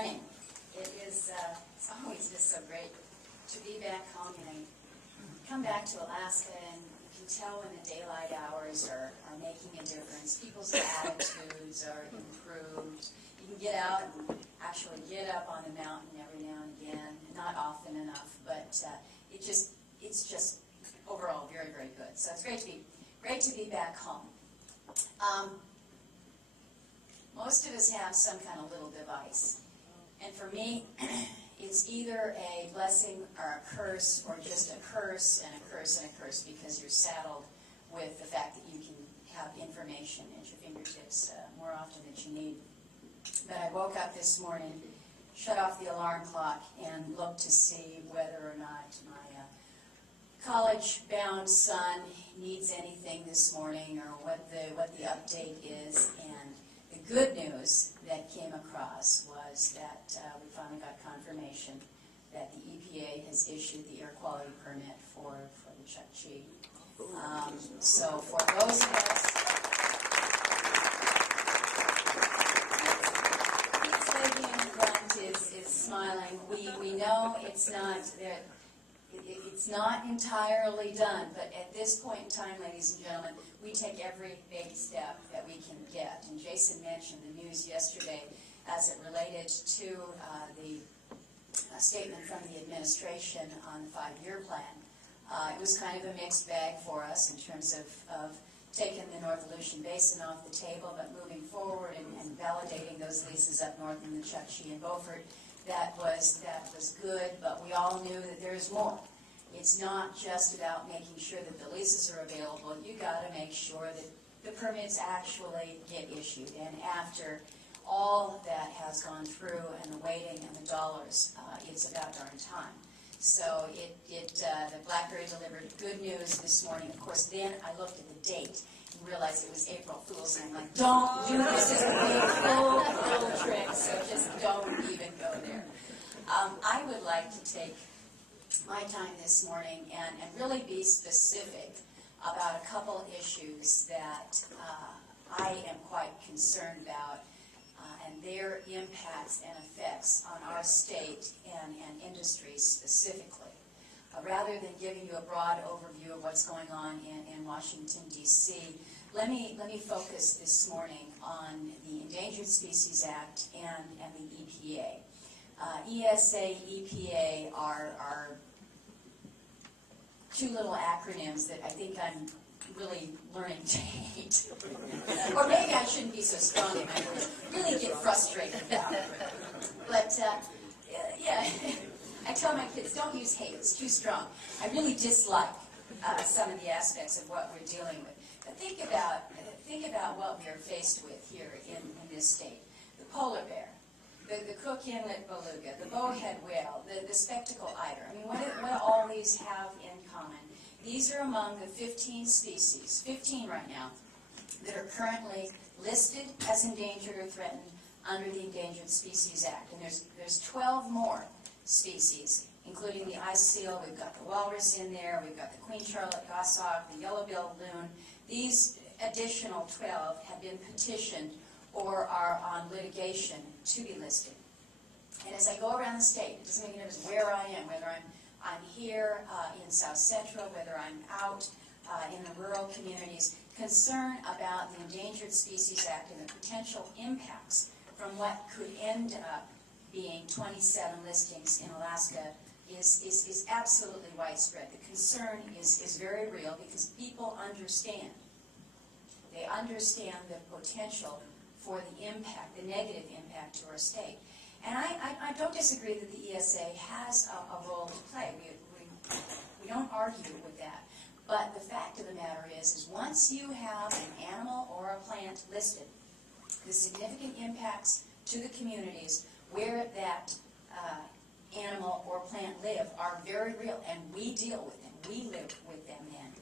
morning. It's always just so great to be back home. You know, you come back to Alaska and you can tell when the daylight hours are making a difference. People's attitudes are improved. You can get out and actually get up on the mountain every now and again. Not often enough, but it's just overall very, very good. So it's great to be back home. Most of us have some kind of little device. And for me, it's either a blessing or a curse, or just a curse and a curse and a curse, because you're saddled with the fact that you can have information at your fingertips more often than you need. But I woke up this morning, shut off the alarm clock, and looked to see whether or not my college-bound son needs anything this morning, or what the update is. And the good news that came across was that we finally got confirmation that the EPA has issued the air quality permit for the Chukchi. So for those of us, this lady in front is smiling. We know it's not that. It's not entirely done, but at this point in time, ladies and gentlemen, we take every baby step that we can get. And Jason mentioned the news yesterday as it related to the statement from the administration on the 5-year plan. It was kind of a mixed bag for us in terms of taking the North Aleutian Basin off the table, but moving forward and validating those leases up north in the Chukchi and Beaufort. That was good, but we all knew that there's more. It's not just about making sure that the leases are available. You got to make sure that the permits actually get issued. And after all that has gone through, and the waiting and the dollars, it's about darn time. So the BlackBerry delivered good news this morning. Of course, then I looked at the date and realized it was April Fool's, and I'm like, don't do this. This is a little trick, so just don't even go there. I would like to take my time this morning and really be specific about a couple issues that I am quite concerned about, and their impacts and effects on our state and industries specifically. Rather than giving you a broad overview of what's going on in Washington, D.C., let me focus this morning on the Endangered Species Act and the EPA. ESA, EPA are two little acronyms that I think I'm really learning to hate. Or maybe I shouldn't be so strong and I really get frustrated about it. But, yeah, I tell my kids, don't use hate, it's too strong. I really dislike some of the aspects of what we're dealing with. But think about what we are faced with here in this state. The polar bear, the Cook Inlet beluga, the bowhead whale, the spectacle eider. I mean, what do all these have in common? These are among the 15 species, 15 right now, that are currently listed as endangered or threatened under the Endangered Species Act. And there's 12 more species, including the ice seal. We've got the walrus in there. We've got the Queen Charlotte goshawk, the yellow-billed loon. These additional 12 have been petitioned or are on litigation to be listed. And as I go around the state, it doesn't make any difference where I am, whether I'm here in South Central, whether I'm out in the rural communities, concern about the Endangered Species Act and the potential impacts from what could end up being 27 listings in Alaska is absolutely widespread. The concern is very real because people understand. They understand the potential for the impact, the negative impact to our state. And I don't disagree that the ESA has a role to play. We don't argue with that. But the fact of the matter is once you have an animal or a plant listed, the significant impacts to the communities where that animal or plant live are very real, and we deal with them. We live with them then.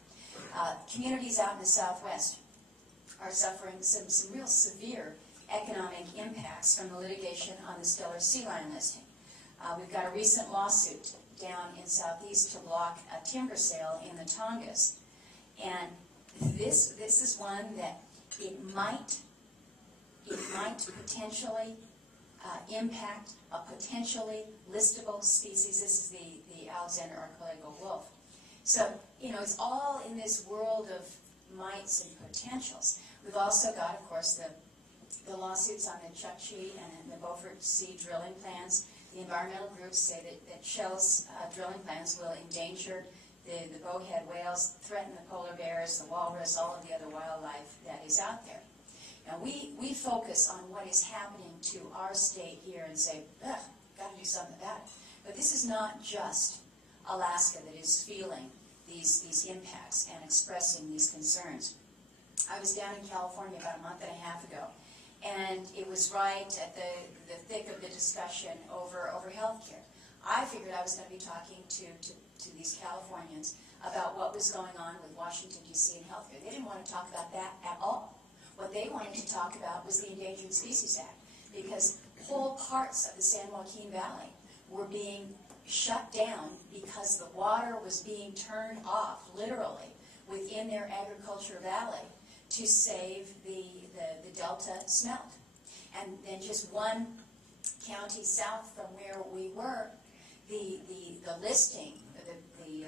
Communities out in the Southwest are suffering some real severe economic impacts from the litigation on the Steller sea lion listing. We've got a recent lawsuit down in Southeast to block a timber sale in the Tongass. And this is one that it might potentially impact of potentially listable species. This is the Alexander archipelago wolf. So, you know, it's all in this world of mights and potentials. We've also got, of course, the lawsuits on the Chukchi and the Beaufort Sea drilling plans. The environmental groups say that Shell's drilling plans will endanger the bowhead whales, threaten the polar bears, the walrus, all of the other wildlife that is out there. Now, we focus on what is happening to our state here and say, ugh, got to do something about it. But this is not just Alaska that is feeling these impacts and expressing these concerns. I was down in California about a month and a half ago, and it was right at the thick of the discussion over health care. I figured I was going to be talking to these Californians about what was going on with Washington, D.C. and health care. They didn't want to talk about that at all. What they wanted to talk about was the Endangered Species Act, because whole parts of the San Joaquin Valley were being shut down because the water was being turned off, literally, within their agriculture valley to save the delta smelt. And then just one county south from where we were, the listing, the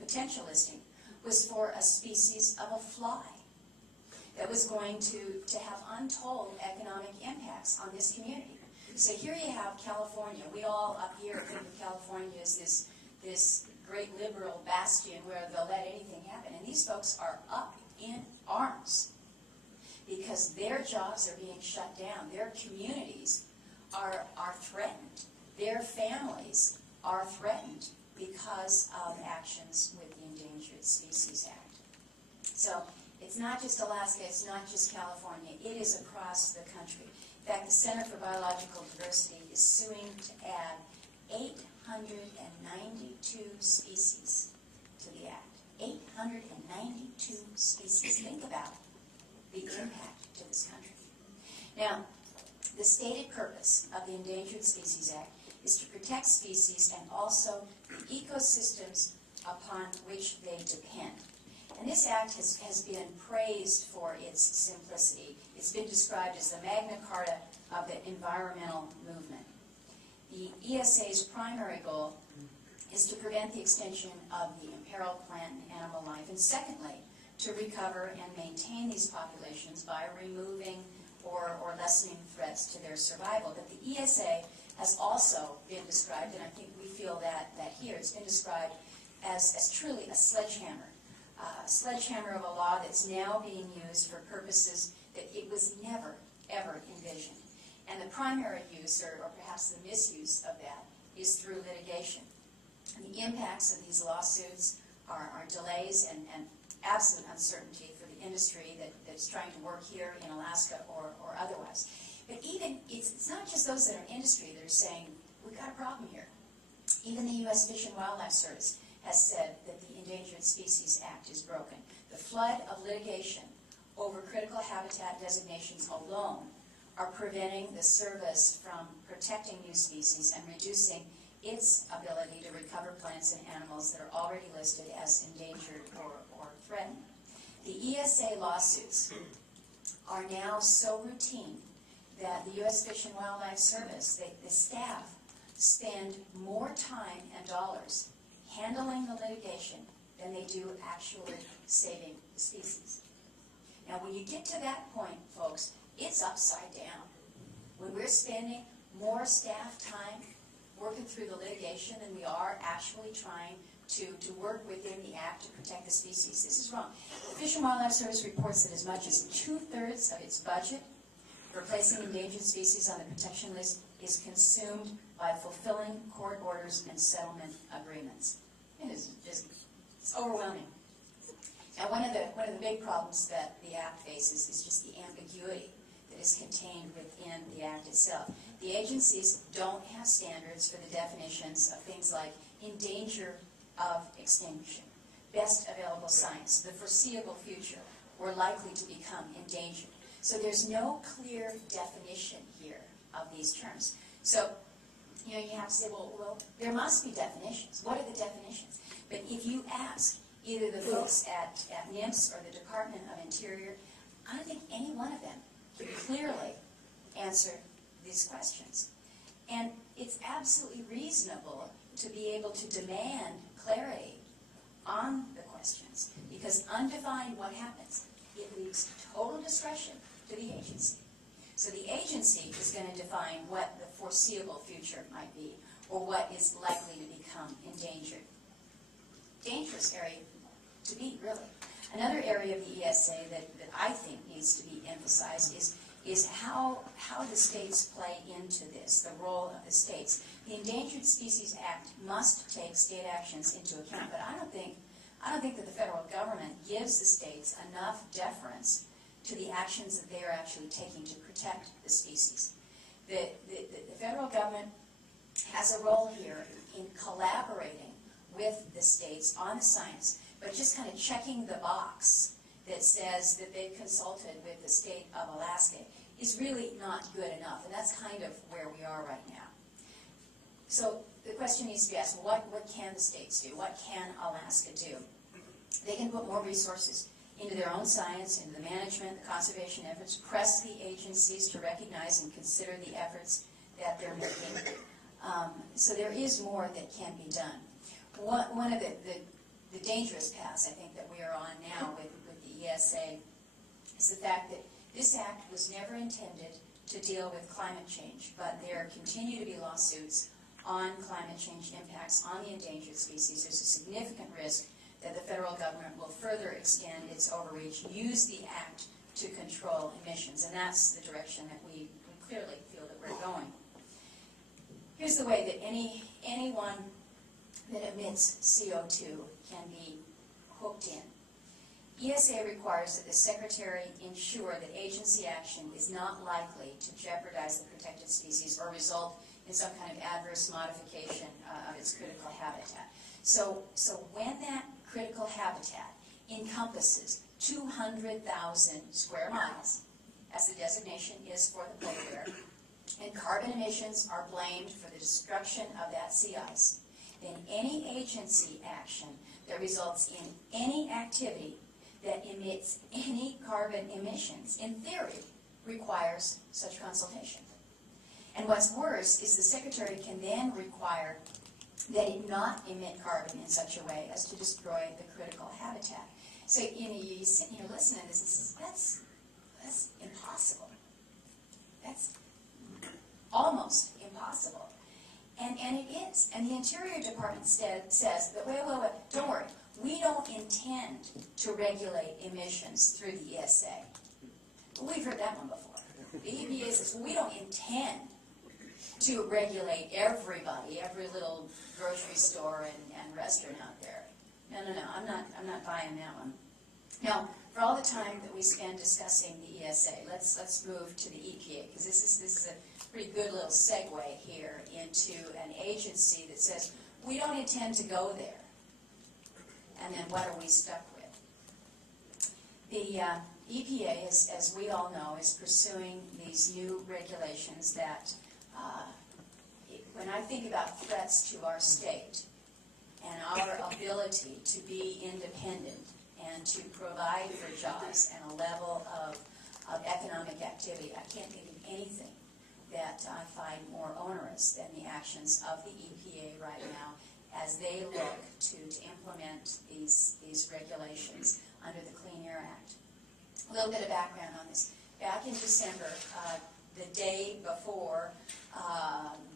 potential listing, was for a species of a fly that was going to have untold economic impacts on this community. So here you have California. We all up here think of California as this great liberal bastion where they'll let anything happen. And these folks are up in arms because their jobs are being shut down. Their communities are threatened. Their families are threatened because of actions with the Endangered Species Act. So it's not just Alaska, it's not just California, it is across the country. In fact, the Center for Biological Diversity is suing to add 892 species to the Act. 892 species. Think about the impact to this country. Now, the stated purpose of the Endangered Species Act is to protect species and also the ecosystems upon which they depend. And this act has been praised for its simplicity. It's been described as the Magna Carta of the environmental movement. The ESA's primary goal is to prevent the extinction of the imperiled plant and animal life, and secondly, to recover and maintain these populations by removing or lessening threats to their survival. But the ESA has also been described, and I think we feel that here, it's been described as truly a sledgehammer of a law that's now being used for purposes that it was never, ever envisioned. And the primary use, or perhaps the misuse of that, is through litigation. And the impacts of these lawsuits are delays and absolute uncertainty for the industry that's trying to work here in Alaska or otherwise. But even, it's not just those that are in industry that are saying, we've got a problem here. Even the U.S. Fish and Wildlife Service has said that the Endangered Species Act is broken. The flood of litigation over critical habitat designations alone are preventing the service from protecting new species and reducing its ability to recover plants and animals that are already listed as endangered or threatened. The ESA lawsuits are now so routine that the U.S. Fish and Wildlife Service, the staff, spend more time and dollars handling the litigation than they do actually saving the species. Now, when you get to that point, folks, it's upside down. When we're spending more staff time working through the litigation than we are actually trying to work within the Act to protect the species, this is wrong. The Fish and Wildlife Service reports that as much as 2/3 of its budget for placing endangered species on the protection list is consumed by fulfilling court orders and settlement agreements. It's overwhelming. Now, one of the big problems that the Act faces is just the ambiguity that is contained within the Act itself. The agencies don't have standards for the definitions of things like in danger of extinction, best available science, the foreseeable future, or likely to become endangered. So there's no clear definition here of these terms. So, you have to say, well, there must be definitions. What are the definitions? But if you ask either the folks at NIMS or the Department of Interior, I don't think any one of them can clearly answer these questions. And it's absolutely reasonable to be able to demand clarity on the questions, because undefined what happens? It leaves total discretion to the agency. So the agency is going to define what the foreseeable future might be, or what is likely to become endangered. Dangerous area to be, really. Another area of the ESA that I think needs to be emphasized is how the states play into this, the role of the states. The Endangered Species Act must take state actions into account, but I don't think that the federal government gives the states enough deference to the actions that they are actually taking to protect the species. The federal government has a role here in collaborating with the states on the science, but just kind of checking the box that says that they've consulted with the state of Alaska is really not good enough, and that's kind of where we are right now. So the question needs to be asked, what can the states do? What can Alaska do? They can put more resources into their own science, into the management, the conservation efforts, press the agencies to recognize and consider the efforts that they're making. So there is more that can be done. One of the dangerous paths, I think, that we are on now with the ESA is the fact that this act was never intended to deal with climate change, but there continue to be lawsuits on climate change impacts on the endangered species. There's a significant risk that the federal government will further extend its overreach, use the act to control emissions, and that's the direction that we clearly feel that we're going. Here's the way that anyone that emits CO2 can be hooked in. ESA requires that the Secretary ensure that agency action is not likely to jeopardize the protected species or result in some kind of adverse modification of its critical habitat. So when that critical habitat encompasses 200,000 square miles, as the designation is for the polar bear, and carbon emissions are blamed for the destruction of that sea ice, then any agency action that results in any activity that emits any carbon emissions, in theory, requires such consultation. And what's worse is the Secretary can then require that it not emit carbon in such a way as to destroy the critical habitat. So, you sit here listening to this, that's impossible. That's almost impossible. And it is. And the Interior Department says that, wait, don't worry. We don't intend to regulate emissions through the ESA. We've heard that one before. The EPA says, well, we don't intend to regulate everybody, every little grocery store and restaurant out there. No, I'm not buying that one. Now, for all the time that we spend discussing the ESA, let's move to the EPA, because this is a pretty good little segue here into an agency that says, we don't intend to go there. And then what are we stuck with? The EPA, as we all know, is pursuing these new regulations that, when I think about threats to our state and our ability to be independent and to provide for jobs and a level of economic activity, I can't think of anything that I find more onerous than the actions of the EPA right now as they look to implement these regulations under the Clean Air Act. A little bit of background on this. Back in December, the day before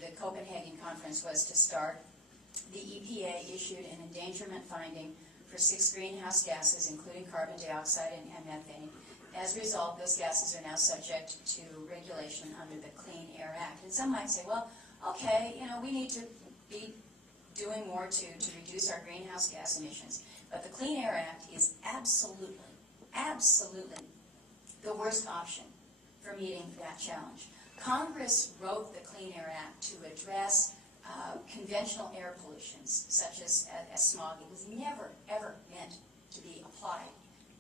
the Copenhagen conference was to start, the EPA issued an endangerment finding for 6 greenhouse gases, including carbon dioxide and methane. As a result, those gases are now subject to regulation under the Clean Air Act. And some might say, well, okay, we need to be doing more to reduce our greenhouse gas emissions. But the Clean Air Act is absolutely the worst option for meeting that challenge. Congress wrote the Clean Air Act to address conventional air pollutions, such as smog. It was never, ever meant to be applied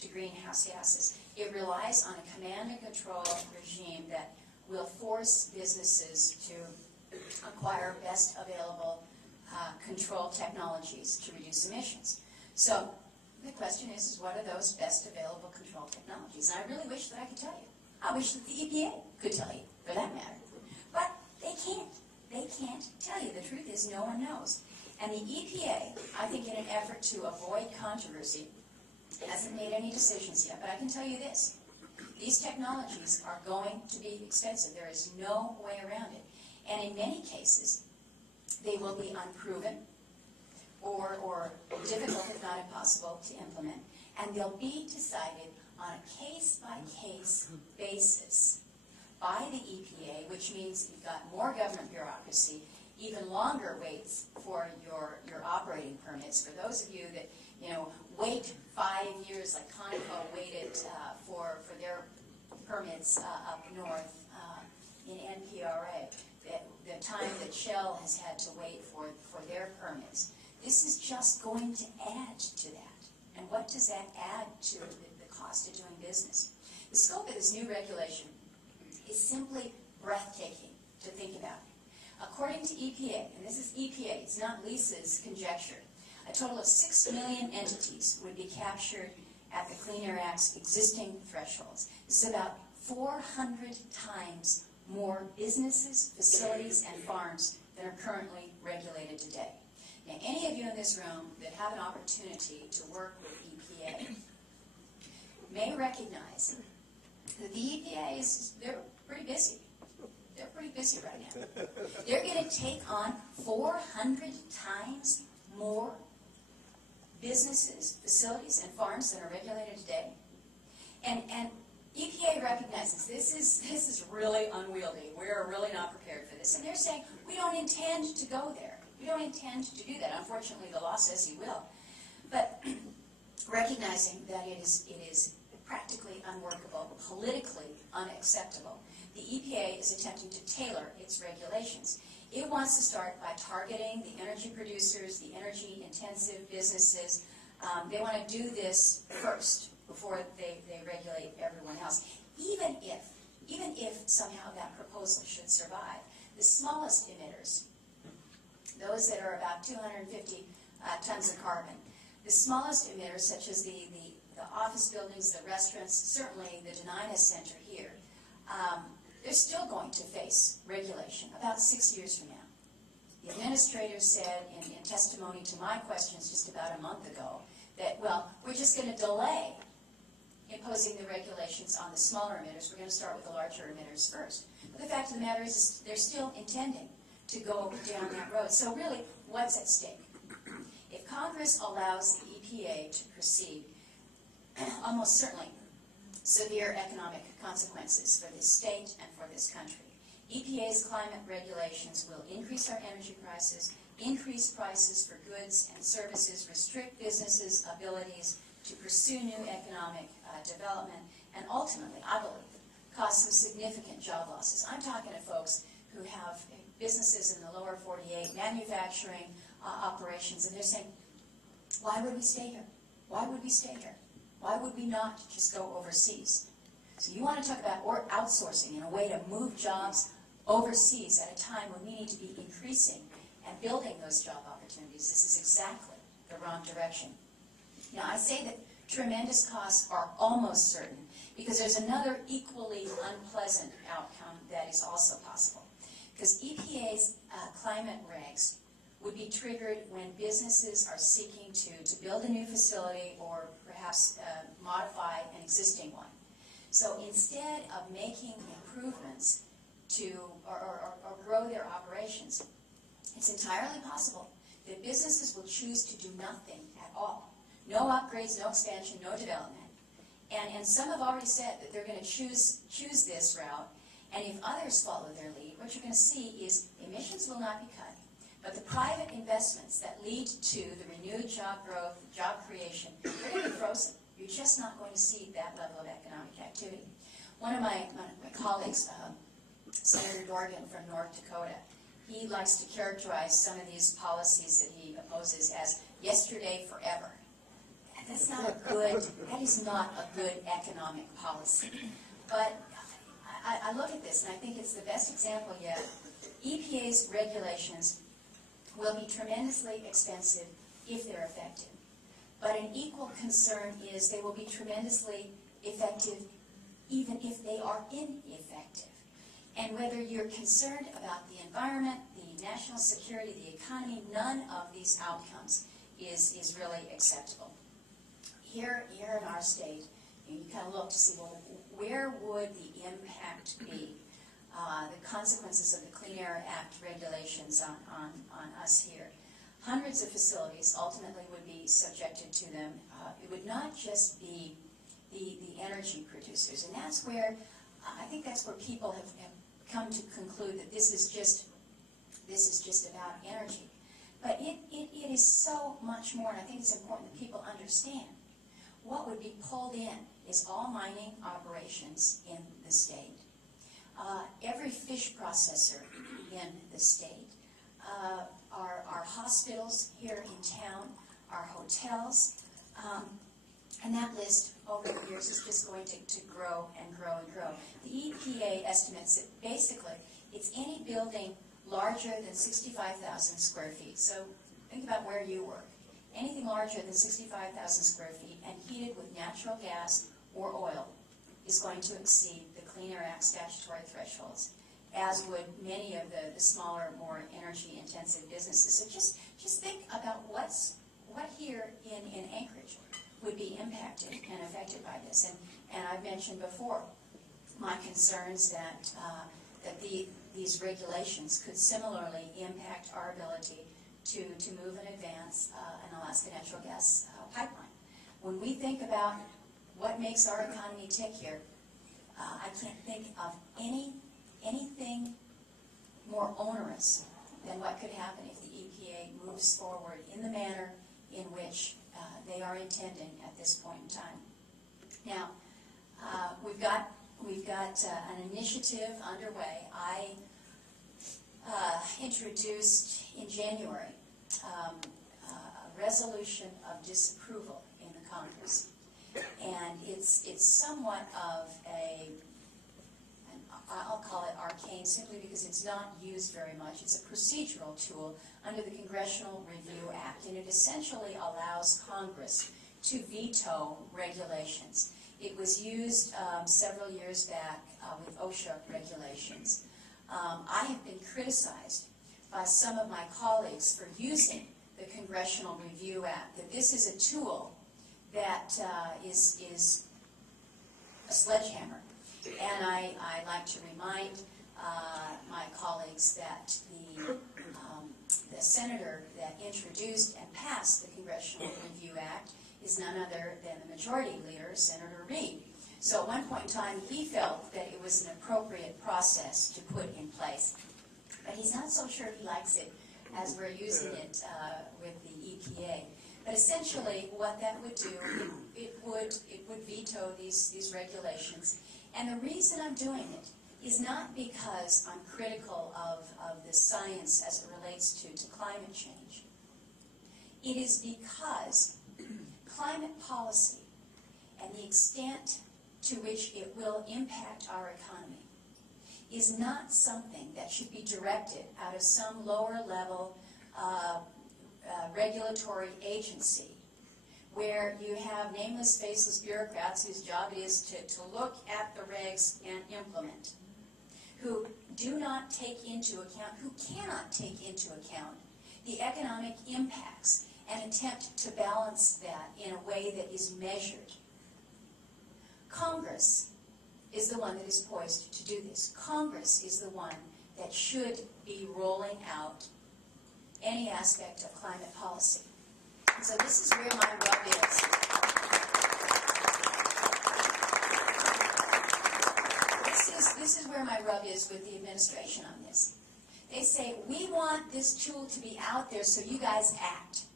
to greenhouse gases. It relies on a command and control regime that will force businesses to acquire best available control technologies to reduce emissions. So the question is what are those best available control technologies? And I really wish that I could tell you. I wish that the EPA could tell you, for that matter. But they can't. They can't tell you. The truth is no one knows. And the EPA, I think in an effort to avoid controversy, hasn't made any decisions yet. But I can tell you this. These technologies are going to be expensive. There is no way around it. And in many cases, they will be unproven or difficult, if not impossible, to implement. And they'll be decided on a case-by-case basis by the EPA, which means you've got more government bureaucracy, even longer waits for your operating permits. For those of you that, wait 5 years, like Conoco waited for their permits up north in NPRA, the time that Shell has had to wait for their permits. This is just going to add to that. And what does that add to the cost of doing business? The scope of this new regulation is simply breathtaking to think about. According to EPA, and this is EPA, it's not Lisa's conjecture, a total of 6 million entities would be captured at the Clean Air Act's existing thresholds. This is about 400 times more businesses, facilities, and farms than are currently regulated today. Now, any of you in this room that have an opportunity to work with EPA may recognize that the EPA they're pretty busy. They're pretty busy right now. They're going to take on 400 times more businesses, facilities, and farms than are regulated today. And EPA recognizes this is really unwieldy. We're really not prepared for this. And they're saying, we don't intend to go there. We don't intend to do that. Unfortunately, the law says you will. But recognizing that it is practically unworkable, politically unacceptable, the EPA is attempting to tailor its regulations. It wants to start by targeting the energy producers, the energy-intensive businesses. They want to do this first before they regulate everyone else. Even if somehow that proposal should survive, the smallest emitters, those that are about 250 tons of carbon, the smallest emitters, such as the office buildings, the restaurants, certainly the Denina Center here, they're still going to face regulation about 6 years from now. The administrator said in testimony to my questions just about a month ago that, well, we're just going to delay imposing the regulations on the smaller emitters. We're going to start with the larger emitters first. But the fact of the matter is they're still intending to go down that road. So really, what's at stake? If Congress allows the EPA to proceed, almost certainly severe economic consequences for this state and for this country. EPA's climate regulations will increase our energy prices, increase prices for goods and services, restrict businesses' abilities to pursue new economic development, and ultimately, I believe, cause some significant job losses. I'm talking to folks who have businesses in the lower 48, manufacturing operations, and they're saying, why would we stay here? Why would we stay here? Why would we not just go overseas? So you want to talk about outsourcing in a way to move jobs overseas at a time when we need to be increasing and building those job opportunities. This is exactly the wrong direction. Now, I say that tremendous costs are almost certain because there's another equally unpleasant outcome that is also possible. Because EPA's climate regs would be triggered when businesses are seeking to build a new facility or perhaps modify an existing one. So instead of making improvements to or grow their operations, it's entirely possible that businesses will choose to do nothing at all. No upgrades, no expansion, no development. And some have already said that they're going to choose this route. And if others follow their lead, what you're going to see is emissions will not be cut. But the private investments that lead to the renewed job growth, job creation, they're going to be frozen. You're just not going to see that level of economic activity. One of my colleagues, Senator Dorgan from North Dakota, he likes to characterize some of these policies that he opposes as yesterday forever. And that is not a good economic policy. But I look at this and I think it's the best example yet. EPA's regulations will be tremendously expensive if they're effective. But an equal concern is they will be tremendously effective even if they are ineffective. And whether you're concerned about the environment, the national security, the economy, none of these outcomes is really acceptable. Here in our state, you kind of look to see, well, where would the impact be? The consequences of the Clean Air Act regulations on us here. Hundreds of facilities ultimately would be subjected to them. It would not just be the energy producers, and that's where, I think that's where people have come to conclude that this is just about energy. But it is so much more, and I think it's important that people understand. What would be pulled in is all mining operations in the state. Every fish processor in the state, our hospitals here in town, our hotels, and that list over the years is just going to grow and grow and grow. The EPA estimates that basically it's any building larger than 65,000 square feet. So think about where you work. Anything larger than 65,000 square feet and heated with natural gas or oil is going to exceed the Clean Air Act statutory thresholds, as would many of the smaller, more energy-intensive businesses. So just think about what here in Anchorage would be impacted and affected by this. And I've mentioned before my concerns that these regulations could similarly impact our ability to move and advance an Alaska natural gas pipeline. When we think about what makes our economy tick here, I can't think of anything more onerous than what could happen if the EPA moves forward in the manner in which they are intending at this point in time. Now, we've got an initiative underway. I introduced in January a resolution of disapproval in the Congress, and it's somewhat of I'll call it arcane simply because it's not used very much. It's a procedural tool under the Congressional Review Act, and it essentially allows Congress to veto regulations. It was used several years back with OSHA regulations. I have been criticized by some of my colleagues for using the Congressional Review Act, that this is a tool that is a sledgehammer. And I like to remind my colleagues that the senator that introduced and passed the Congressional Review Act is none other than the majority leader, Senator Reid. So at one point in time, he felt that it was an appropriate process to put in place. But he's not so sure he likes it as we're using it with the EPA. But essentially, what that would do, it would veto these regulations. And the reason I'm doing it is not because I'm critical of the science as it relates to climate change. It is because climate policy and the extent to which it will impact our economy is not something that should be directed out of some lower level regulatory agency where you have nameless, faceless bureaucrats whose job it is to look at the regs and implement, who do not take into account, who cannot take into account the economic impacts and attempt to balance that in a way that is measured. Congress is the one that is poised to do this. Congress is the one that should be rolling out any aspect of climate policy. And so this is where my rub is. This is where my rub is with the administration on this. They say, we want this tool to be out there so you guys act.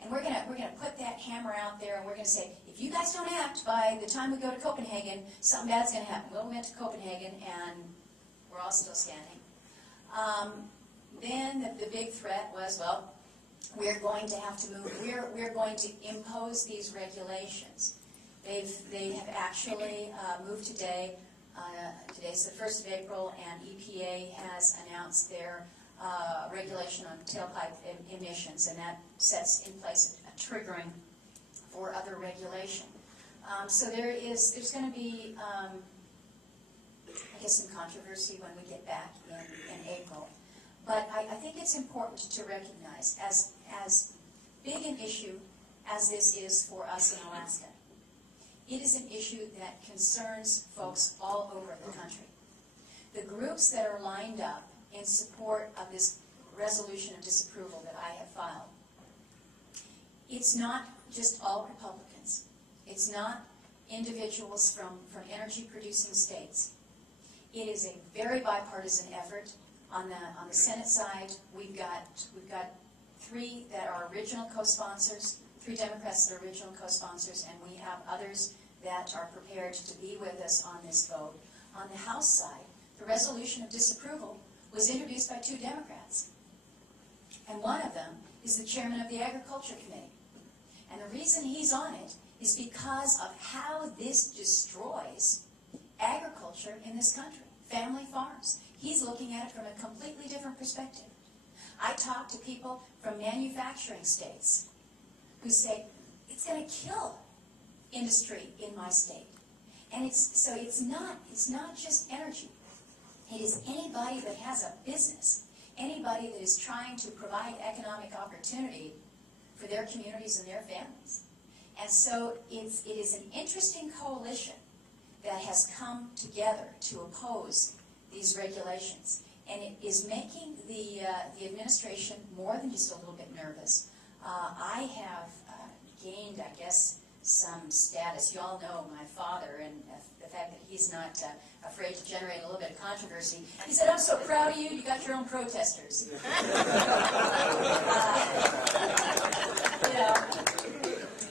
And we're gonna put that hammer out there, and we're gonna say, if you guys don't act by the time we go to Copenhagen, something bad's gonna happen. Well, we went to Copenhagen, and we're all still standing. Then the big threat was, well, we're going to have to move. We're going to impose these regulations. They have actually moved today. Today's the 1st of April, and EPA has announced their regulation on tailpipe emissions, and that sets in place a triggering for other regulation. So there's going to be, I guess, some controversy when we get back in April. But I think it's important to recognize, as big an issue as this is for us in Alaska, it is an issue that concerns folks all over the country. The groups that are lined up in support of this resolution of disapproval that I have filed, it's not just all Republicans. It's not individuals from energy-producing states. It is a very bipartisan effort. On the Senate side, we've got 3 that are original co-sponsors, 3 Democrats that are original co-sponsors, and we have others that are prepared to be with us on this vote. On the House side, the resolution of disapproval was introduced by 2 Democrats, and one of them is the chairman of the Agriculture Committee. And the reason he's on it is because of how this destroys agriculture in this country, family farms. He's looking at it from a completely different perspective. I talk to people from manufacturing states who say, it's going to kill industry in my state. And it's not just energy. It is anybody that has a business, anybody that is trying to provide economic opportunity for their communities and their families. And so it is an interesting coalition that has come together to oppose these regulations. And it is making the administration more than just a little bit nervous. I have gained, I guess, some status. You all know my father and the fact that he's not afraid to generate a little bit of controversy. He said, I'm so proud of you, you got your own protesters.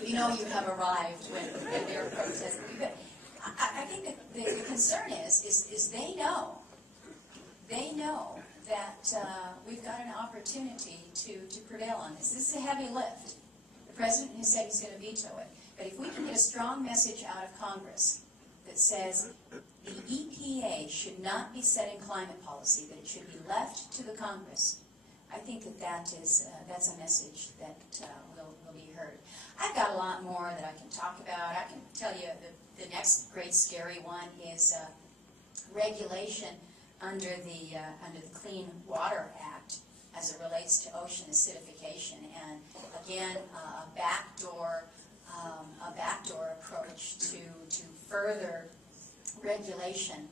You know you have arrived when they're protesting. But I think that the concern is they know that we've got an opportunity to prevail on this. This is a heavy lift. The president has said he's going to veto it. But if we can get a strong message out of Congress that says the EPA should not be setting climate policy, that it should be left to the Congress, I think that's a message that will be heard. I've got a lot more that I can talk about. I can tell you the next great scary one is regulation under the Clean Water Act as it relates to ocean acidification, and again a backdoor approach to further regulation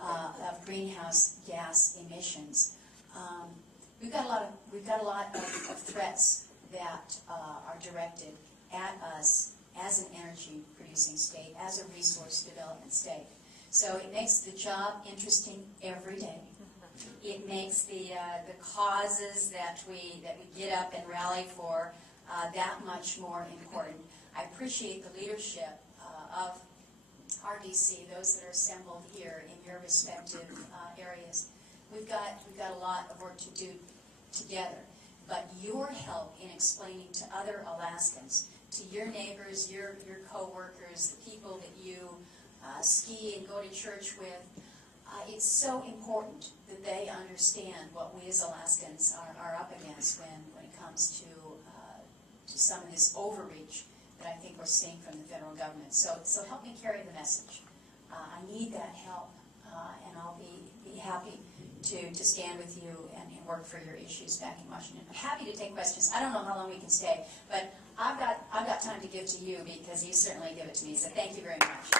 of greenhouse gas emissions. We've got a lot of threats that are directed at us as an energy-producing state, as a resource development state. So it makes the job interesting every day. It makes the causes that we get up and rally for that much more important. I appreciate the leadership of RDC, those that are assembled here in your respective areas. We've got a lot of work to do together, but your help in explaining to other Alaskans, to your neighbors, your co-workers, the people that you ski and go to church with, it's so important that they understand what we as Alaskans are up against when it comes to some of this overreach that I think we're seeing from the federal government. So help me carry the message. I need that help, and I'll be happy to stand with you and work for your issues back in Washington. I'm happy to take questions. I don't know how long we can stay, but I've got time to give to you because you certainly give it to me. So thank you very much.